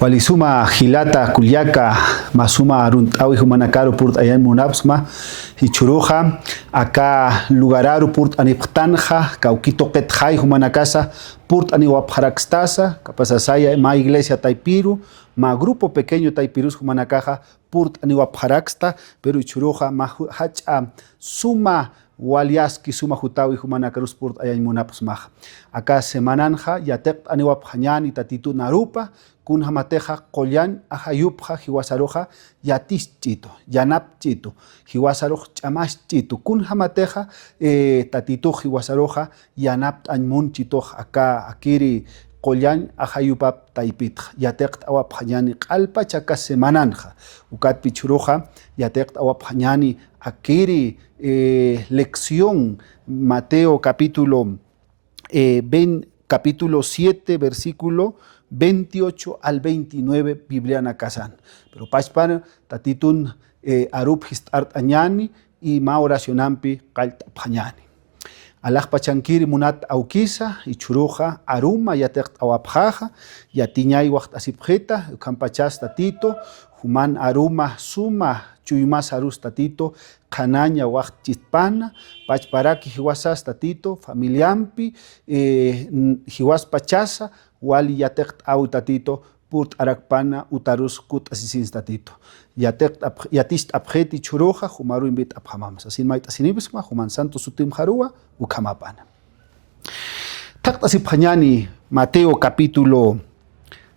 Walisuma Gilata Culiaca Masuma Aruntawi Humanacaro Purt Ayan Munapsma Ichuruja acá Lugararu Purt Aniptanja Cauquito Ketjai Humanacasa Purt Aniwapjaraxtasa Capasasaya Ma Iglesia Taipiru Ma Grupo Pequeño Taipirus Humanacaja Purt Aniwapjaraxta pero Ichuruja Ma Hacha Suma Waliaski suma hutawi humanacarus purt ayan munapsmaj. Acá semananja yatek aniwapjañani tatitu narupa kun hamateja kollan ajayupja hiwasaroja yatischito yanapchito hiwasaroj ch'amachchito kun hamateja tatitu hiwasaroja yanap anmunchito acá akiri kollan ajayupap taipitja yatek awapjañani qalpa chaka semananja ukat pichuroja yatek awapjañani akiri lección Mateo capítulo 7 versículo 28 al 29 Bibliana Kazan. Pero pachpan tatitun arup histart añani y ma oracionampi kalt pañani. Alaj pachankiri munat aukisa y churuja aruma yatek awapjaja yatiñay wacht asipjeta kampachas tatito human aruma suma chuymas arus tatito Kanaña waq chispana, pachparaki hiwasas tatito, familiampi, hiwas pachasa, wali yatek au tatito, purt arakpana, utarus kut asisins tatito. Yatist abjeti churoja, humaru invit abhamamas. Asin mait asinibisma, human santo sutim harua, ukamapana. Takt asiphañani, Mateo capítulo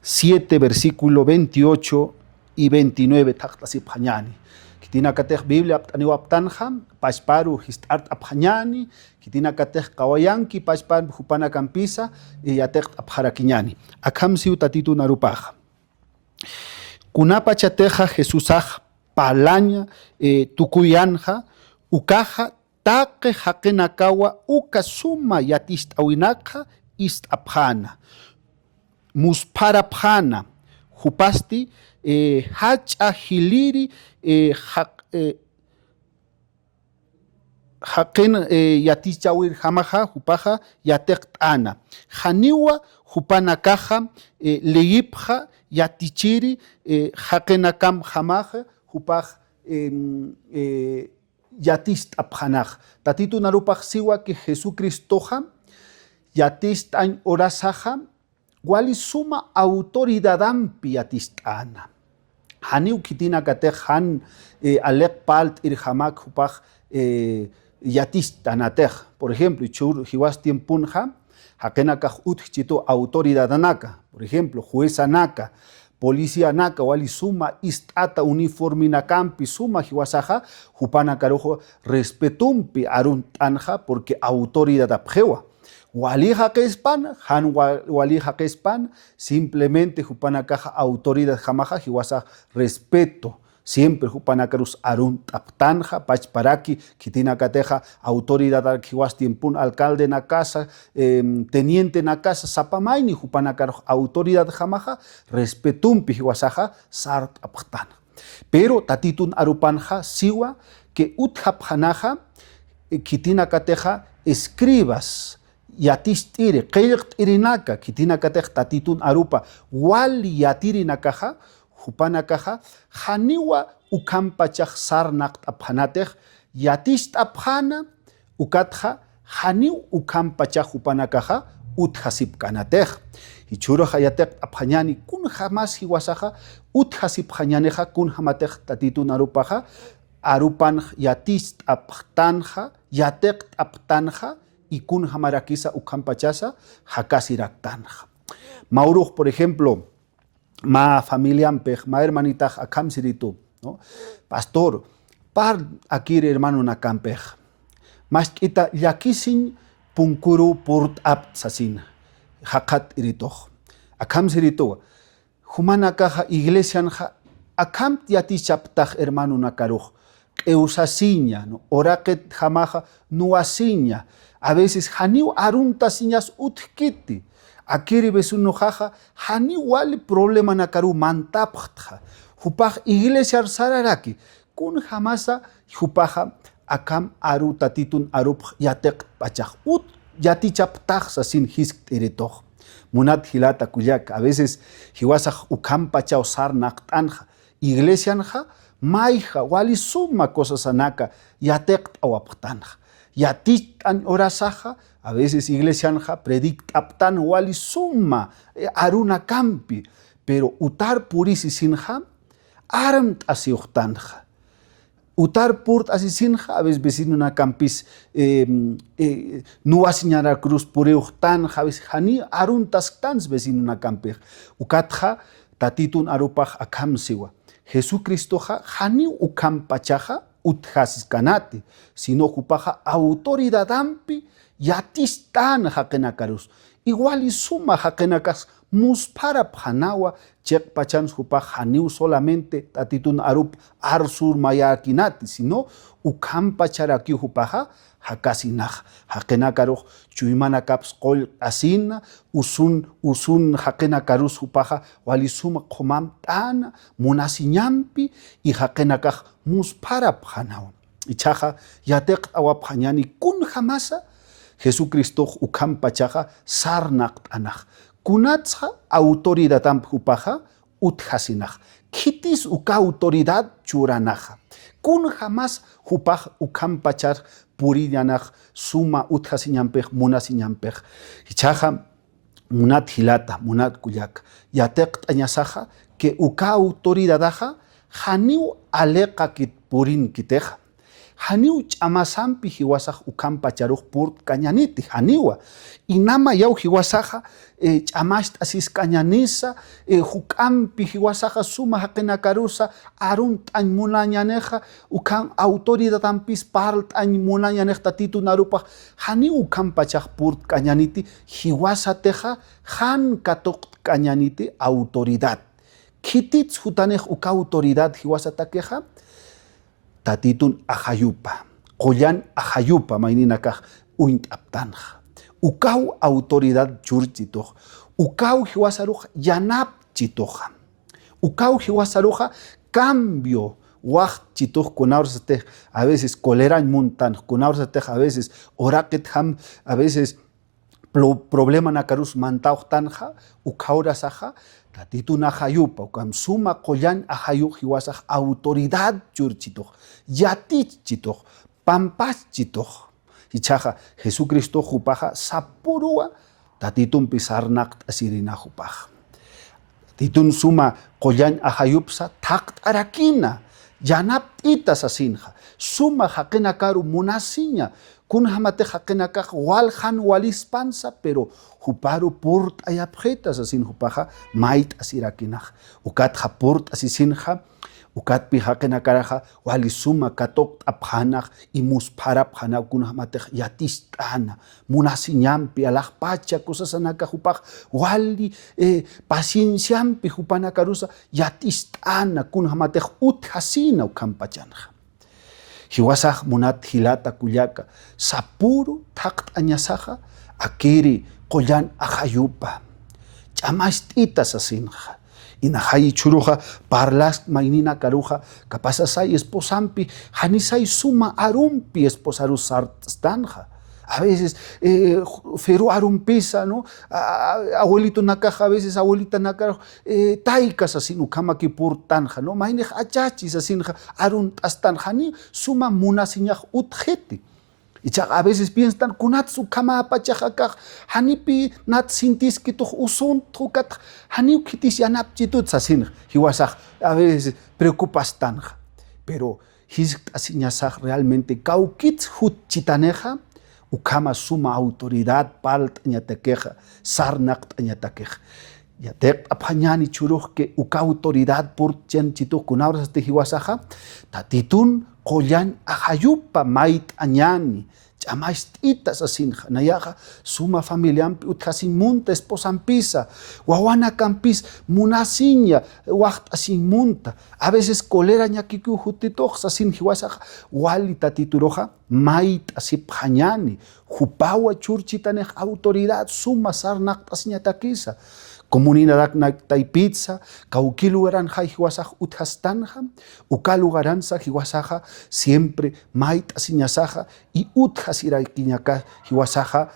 7, versículo 28 y 29, takt asiphañani. Kitina katej Biblia aniwaptanja, pachparu histart abhañani, kitina katej kawayanki, pachpan hupana campisa, y yatek abharakiñani. Akam siu tatitu narupaja. Kunapa chateja Jesusaj palaña, tukuyanja, ukaja, take hakenakawa, uka suma yatist awinaka, ist abhana. Muspara abhana, hupasti, hacha hiliri, haken yatichawir hamaja hupaja yatek ana haniwa hupana kaja leipja yatichiri hakenakam hamaja hupaj yatist abhanaj tatitu narupaj siwa que Jesucristoja yatist an orasaja wali suma autoridadampi yatist ana Haniu kitina katej han alek palt irhamak hupaj yatistanatej. Por ejemplo, chur hiwas tiempunja, hakenakaj utchito autoridad anaka. Por ejemplo, juez anaka, policía anaka, wali suma istata uniforminakampi suma hiwasaja, hupana karojo respetumpi aruntanja porque autoridad abjewa. Walija que espan, han walija que espan, simplemente hupanakaja autoridad jamaja, hiwasa respeto. Siempre hupanakarus arunt aptanja, pachparaki, kitina kateja, autoridad hiwas tiempun, alcalde na casa, teniente na casa, sapamaini hupanakaruj autoridad jamaja, respetumpi hiwasaja, sart aptanja. Pero tatitun arupanja siwa que uthapjanaja, kitina kateja, escribas. Yatistire, qeyq irinaka, kitina katej tatitun arupa, wali yatirinakaja, hupanakaja, haniwa ukampachaj sarnaq abhanatej, yatist abhana, ukatja, haniw ukampachaj hupanakaja, uthasipkanatej. Ichuro hayatek abhañani kun jamás hiwasaja, uthasiphañaneja kun hamatej tatitun arupaja, arupan yatist abhtanja, yatek abtanja, y kun hamarakisa ukampachasa hakasiraktanj. Mauruj, por ejemplo, ma familiampej, ma hermanitaj akamsiritu, ¿no? Pastor, par akir hermano nakampej. Maskita yakisin punkuru purt aptsasin, hakat iritoj. Akamsiritu, humanakaja iglesianja akamt yatichaptaj hermano nakaruj. Eusasiña, ¿no? Oraket jamaja nuasiña. A veces, haniu arunta siñas utkiti. Akiri besuno jaja, haniu wali problema nakaru mantapja. Hupaj iglesia sararaki. Kun jamasa hupaja akam aru tatitun arup yatek pachaj ut yatichaptaj sin hisk eretoj. Munat hilata kuyaka. A veces hiwasaj ukampa chao sarnaqtanja. Iglesianja maija wali suma cosas anaka yatek awaptanja. Yatistan orasaja. A veces iglesianja predictaptan wali suma aruna campi. Pero utar purisi sinja armt asiuhtanja. Utar purt asisinja, a veces vecino na campis nuasiñara cruz pureuhtanja, a veces hani aruntas tans vecino na campij. Ukatja tatitun arupaj akamsiwa. Jesucristoja hani ukampachaja utjasis kanati, sino kupaja autoridadampi yatistan hakenakarus. Igual y suma hakenakas muspara panawa chek pachan hupa haniu solamente tatitun arup arsur mayakinati, sino ukampa charaki hupaha hakasinaj hakenakaruj chuimana kaps qol asina usun hakenakarus hupaha walisuma qomam tana munasiñampi y hakenakaj muspara panawa. Ichaja yatek awaphañani kun jamasa Jesucristo ukampa chaja sarnaq anaj. Kunatsja autoridad ampupaja utjasinaj. Kitis uka autoridad churanaja. Kun jamás hupaj ukampachar purillanaj suma utjasiñampej munasiñampej. Ichaja munat hilata, munat kuyak. Yatek añasaja que uka autoridadaja janiu aleqa kit purin kiteja. Haniu ch'amasampi hiwasaj ukampacharuj purt kañaniti haniwa. Inama yaw hiwasaja ch'amashta asis kañanisa hukampi hiwasaja suma hakenakarusa arun t'añ munañaneja ukan autoridad ampis parl t'añ munañanej tatitu narupaj haniu ukampachaj purt kañaniti hiwasateja han katuq kañaniti autoridad. Kititz hutanej uka autoridad hiwasatakeja tatitun ajayupa, qoyan ajayupa maininakaj uint'aptanja. Ukau autoridad churchituj, ukau hiwasaruja yanap chituja, ukau hiwasaruja cambio waj chituj kunarsatej a veces colerañ muntan, kunarsatej a veces oraket ham, a veces problema nakarus mantauj tanja, ukaurasaja tatitun ajayupa, ukam suma qoyan ajayuj hiwasaj autoridad churchituj, yatich chituj, pampas chituj. Ichaja Jesucristo hupaja sapurua tatitun pisarnaq asirina hupaja. Tatitun suma qoyan ajayupsa taqt arakina, yanap itas asinja, suma hakenakaru munasiña, kun hamate hakenakaj walhan walispansa, pero huparu purt ayapjetas asin hupaja mait asirakinaj. Ukatja purt asisinja, ukatpi hakenakaraja walisuma katok aphanaj y muspara aphanaj kun hamatej yatistana, munasiñampi alajpacha kusasanaka hupaj wali pacienciampi hupanakarusa yatistana kun hamatej uthasina ukampachanja. Hiwasaj munat hilata kuyaka sapuru taqt añasaja akiri qoyan ajayupa ch'amashtitas asinja inajayi churuja parlas mainina karuja kapasasay esposampi hanisay suma arumpi esposaru sartstanja. A veces feru arumpisa, ¿no? Abuelito nakaja, a veces abuelita nakaja, taikas asin ukama ki purtanja, ¿no? Mainej achachis asinja arunt astanja ni suma munasiñaj utjeti. Y a veces piensan kunatsu kama apachajaka hanipi nat sintiskituj usuntukat haniu kitis yanapchitut sasin hiwasaj a veces preocupas tanja. Pero his asiñasaj realmente kaukits hutchitaneja ukama suma autoridad palt ñatekeja sarnaq ñatekeja. Yatek apañani churuj que uka autoridad por chen chituj kunawras hiwasaja tatitun qoyan ajayupa mait añani ch'amashtitas asinja nayaja suma familiampi utjasimunta esposampisa wawana kampis munasiña wacht asinmunta a veces kolera ñakiku jutitoj sasin hiwasaja wali tatituroja mait asipjañani hupawa churchitanej autoridad suma sarnaq asñatakisa comunidad taipitza, kaukilu garan hiwasaj uthastanja, ukalu garanza hiwasaja, siempre maita siñasaja, y uthasiraikiñaka hiwasaja,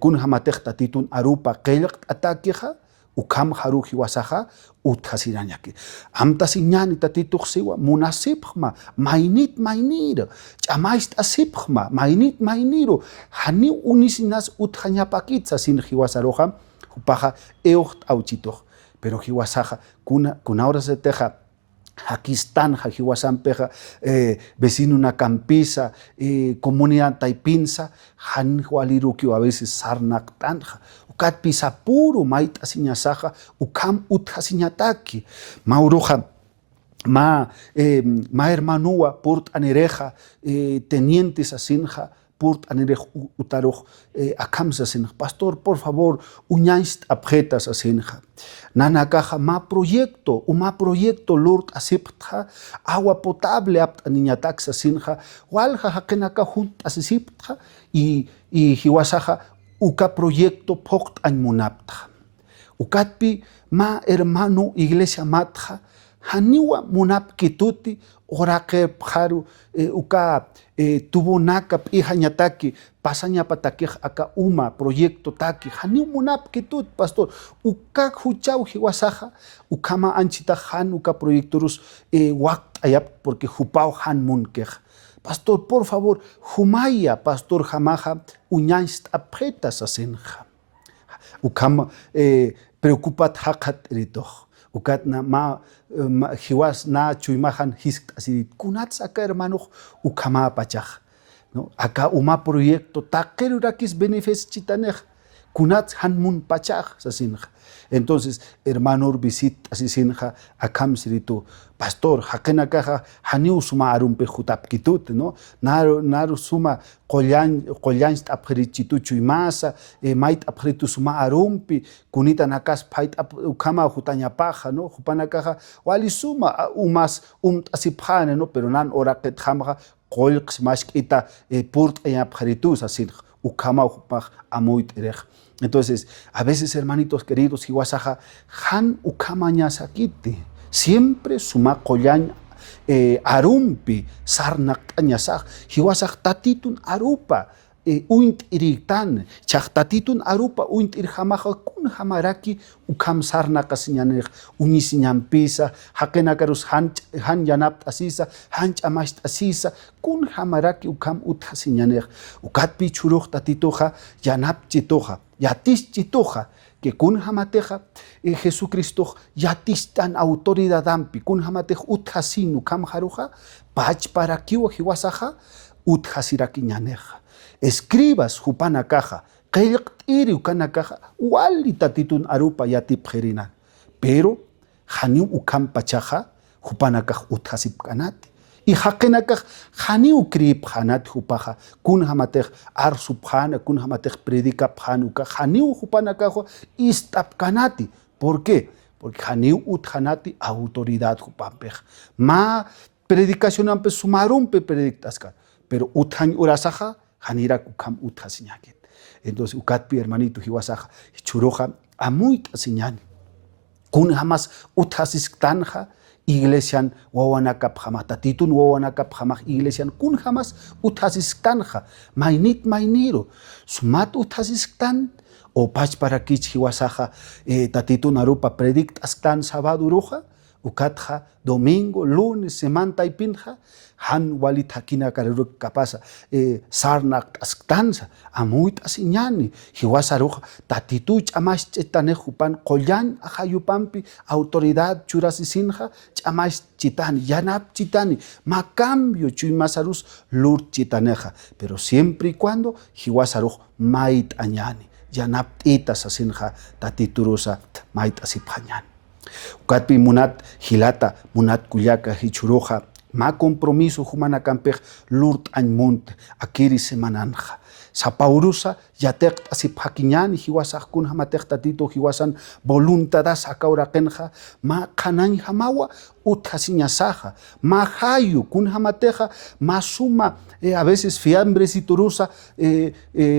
kunhamatej tatitun arupa qelq ataqueja, ukam haru hiwasaja, uthasirañaki. Amta siñani tatituj siwa, munasipjma, mainit mainiro, chamaist asipjma, mainit mainiro, hani unisinas uthañapakitza sin hiwasaroja, upaja eocht auchitoj, pero hiwasaja, kuna ahora se teja, Jakistán, Jajihuasampeja, vecino una campiza, comunidad taipinza, han hualirukio a veces sarnaktanja, ukat pisapuro, mait asiñasaja, ukam uthasiñataki, mauruja. Ma hermanua, purt anereja, tenientes asinja, purt anerej utaroj, akamsa asinja. Pastor, por favor, uñaist abjetas asinja. Nanakaja, ma proyecto lurt asiptja, agua potable apt niñatax asinja, walja jakenaka junt asiptja, y hiwasaja, uka proyecto pokt anmunaptja. Ukatpi, ma hermano iglesia matja, haniwa munap kituti orake pharu uka tuvo naka pihañataki pasaña patakej aka uma proyecto taki haniw munap kitut pastor uka huchau hiwasaja ukama anchita han uka proyectorus wakt ayap porque hupau han munkej. Pastor, por favor, humaya pastor jamaja uñaist apretas asenja. Ukama preocupat hakat ritoh. Ukat na ma hiwas na chuymahan hisk asidit kunats aka hermano ukama pachaj, no aka uma proyecto takerurakis benefic chitanej kunats hanmun pachaj sasinja. Entonces hermano visit asisinja akam siritu pastor hakenakaja haniu suma arumpe jutapkitut, no naru suma qollan apkhrichitu chuymasa mait apkhritu suma arumpi kunita nakas pait ukama jutañapaja, no jupanakaja wali suma umas asipjane, no pero nan oraqet jamja qolqs mashk'ita purt apkhritu sasinja ukama upaj amuit erej. Entonces, a veces, hermanitos queridos, hiwasaja, han ukamañasakiti, siempre suma koyan arumpi, sarnaktañasaj, hiwasaj tatitun arupa, uint iriktan, chaktatitun arupa, uint irjamaja, kun hamaraki, ukam sarnakasiñanej, unisiñampisa, hakenakarus han yanapt asisa, han chamacht asisa, kun hamaraki ukam uthasiñanej, ukatpi churuj tatitoja, yanap chitoja. Yatis chitoja, que kun hamateja Jesucristo yatis tan autoridad ampi, kun hamatej uthasinu kam haruja, pach para kiwa hiwasaja, uthasirakiñaneja. Escribas hupanakaja, qelqt'iri ukanakaja, wali tatitun arupa yatip jerinan, pero haniu ukam pachaja, hupanakaj uthasipkanati. Y hakenakaj haniu krip hanat hupaja kun hamatej arsupjana kun hamatej predica phanuka haniu hupanakajo istapkanati. ¿Por qué? Porque haniu uthanati autoridad hupampej. Ma predicación ampe sumarumpe predictaskan, pero uthan urasaja hanira ukam uthasiñakit. Entonces ukatpi hermanito hiwasaja churoja amuit asiñani. Kun hamas uthasiktanja iglesian wawanakap jamás tatitun wawanakap jamás iglesian kun jamás uthasiskanja mainit mainiro sumat uthasiskan o pach para kich hiwasaja tatitun arupa predict astan sábado roja ukatja domingo lunes semana y pinja han walit hakina karuruk kapasa sarnak askansa amuit asiñani hiwasaruja tatitu chamash chetanej upan qollan ajayupampi autoridad churasisinja chamash chitani yanap chitani ma cambio chuymasarus lur chitaneja pero siempre y cuando hiwasaruj mait añani yanap itas asinja tatiturusa mait asiphañani. Ukatpi munat hilata, munat kuyaka hichuroja, Ma compromiso humana campej lurt añ monte akiri semananja. Sapaurusa yatek asip hakiñani hiwasaj kun hamatek tatito hiwasan voluntadas akaurakenja ma kanan hamawa uthasiñasaja ma hayu kun hamateja ma suma a veces fiambres y turusa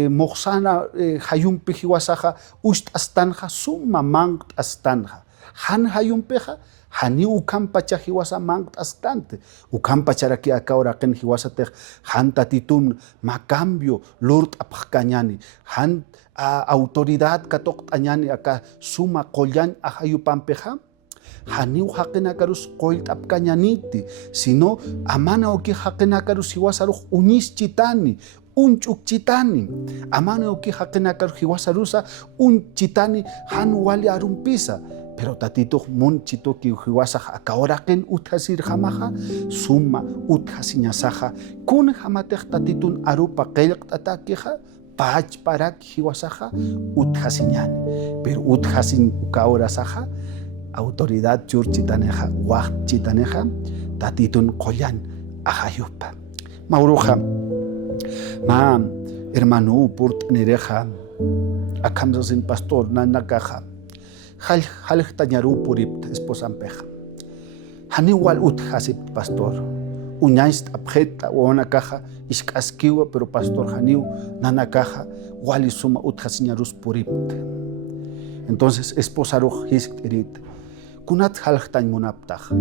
moxana hayumpi hiwasaja ust astanja suma mangt astanja han hayumpeja hani ukampacha hiwasa mangt astante ukampacharaki akauraken hiwasatej han tatitun ma cambio lurt apakañani han autoridad katoktañani aka suma kollan ahayupampeja hani uhakenakarus kolt apkañaniti sino amana oki hakenakarus hiwasaruj uñischitani unchukchitani amana oki hakenakarus hiwasarusa unchitani han wali arumpisa pero tatito munchito ki hiwasaj akaoraken uthasir jamaja suma uthasiñasaja kun hamatej tatitun arupa qellqt'atakiqa pach parak hiwasaja uthasiñani pero uthasin ukaorasaja autoridad churchitaneja waqchitaneja tatitun qollan ajayupa mauruja ma hermano purt'nireja akamsasin pastor nanakaja Haltañaru puript esposampeja. Hani wal uthasip pastor. Uñaist abjeta wana caja iskaskiwa pero pastor haniu nana caja wali suma uthasiñarus puript. Entonces esposaruj hiskirit. Kunat haltañ munaptaj.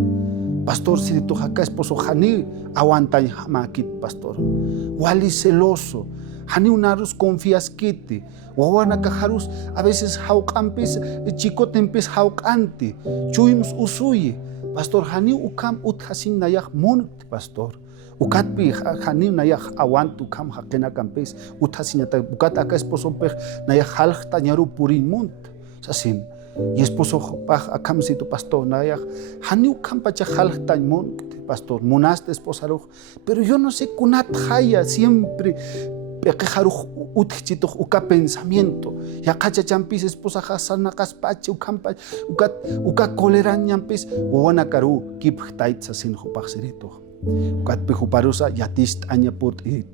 Pastor sirito jaka esposo hani aguantañ hamakit pastor. Wali celoso. Hani unarus confiaskiti. Wawana kajarus a veces haukampis chicotempis haukanti. Chuymus usuyi. Pastor hani ukam uthasin nayak munt pastor. Ukatpi hani nayak awant ukam hakena kampis uthasiñata ukat aka esposo pej nayak halta ñaru purin munt. Sasin. Y esposo paj akamsito pastor nayak hani ukam pacha halta munt pastor. Munaste esposaruj. Pero yo no sé kunat haya siempre pequejaruj utchituj uka pensamiento ya kacha champis esposa hasana kaspache ukampa uka kolera ñampis wana karu kiptaitsa sin jupajsirito ukat pejuparusa yatist aña put it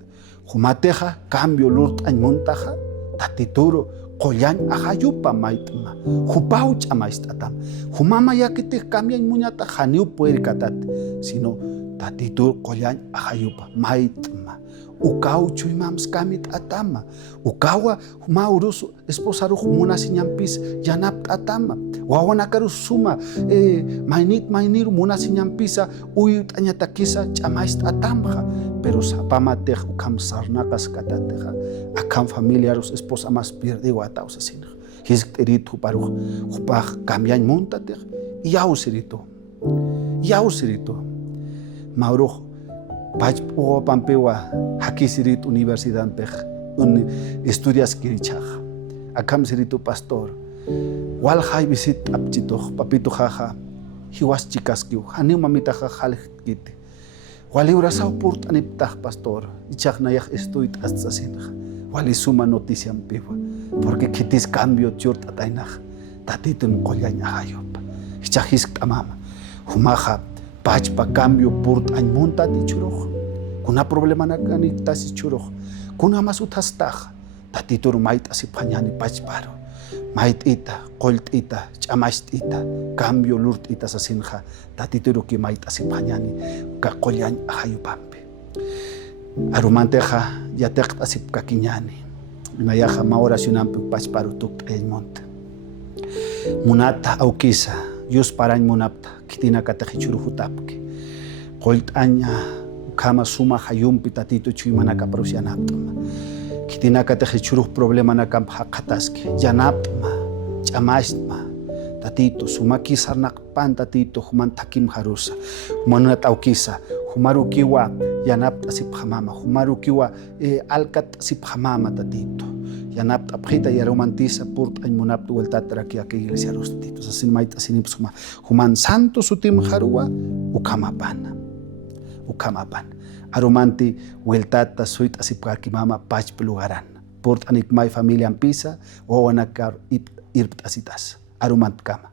jumateja cambio lurt añmontaja tatituro qollan ajayupa maitma jupauch amaistatam jumama yakitej cambian muñata janiu puerkatat sino tatituro qollan ajayupa maitma ukau chuimams kamit atama ukawa maurus esposaruj munasiñampis yanapt atama wawanakaruj suma mainir munasiñampisa uyut añatakisa ch'amaist atamja pero sapamatej ukam sarnakas katateja akam familiarus esposa mas pierdiwa atausasinj hiskterit huparuj hupaj cambian muntatej yausirito mauruj Pachpo Pampewa, Hakisirit Universidad Pej, estudias Kirichaj. Akam siritu pastor. Wal hay visit apchito, papito jaja, hiwas chikaskiu, hanim mamita jajal kite. Wali urasau purt aniptaj pastor, ichaj nayaj estuit astzasinja. Wali suma noticia ampiwa, porque kitis cambio churt atainaj, tatitun kolyañ ajayop. Ichajisk amama, humaja. Pachpa cambio purt añmonta tichuruj. Kuna problema nakanita sichuruj. Kuna masutastaj. Tatitur mait asipañani pachparo. Mait ita, colt ita, chamaist ita, cambio lurt ita sasinja. Tatituru ki mait asipañani. Kakolyan ajayupampe. Arumanteja yatek asip kakiñani. Nayaja ma oracionampe pachparo tuk añmonta. Munata aukisa. Yus parañ munapta. Kitina katajichuru jutapke. Colt aña kama suma hayumpi tatito chuimana kaparusianaptma. Kitina katajichuru problema nakam hakataske. Yanaptma, chamastma. Tatito suma kisarnak pan tatito human takim harusa. Manat aukisa. Humaru kiwa yanapta siphamama. Humaru kiwa alkat siphamama tatito. Yanapt apjita y aromantisa purt añ munapt vueltatra aquí a que iglesia los titos así maita sinipus human santo sutim harua ukamapan aromanti vueltata suit así para mama pach lugaran purt anik mai familia ampisa o anakar irpt asitas aromant kama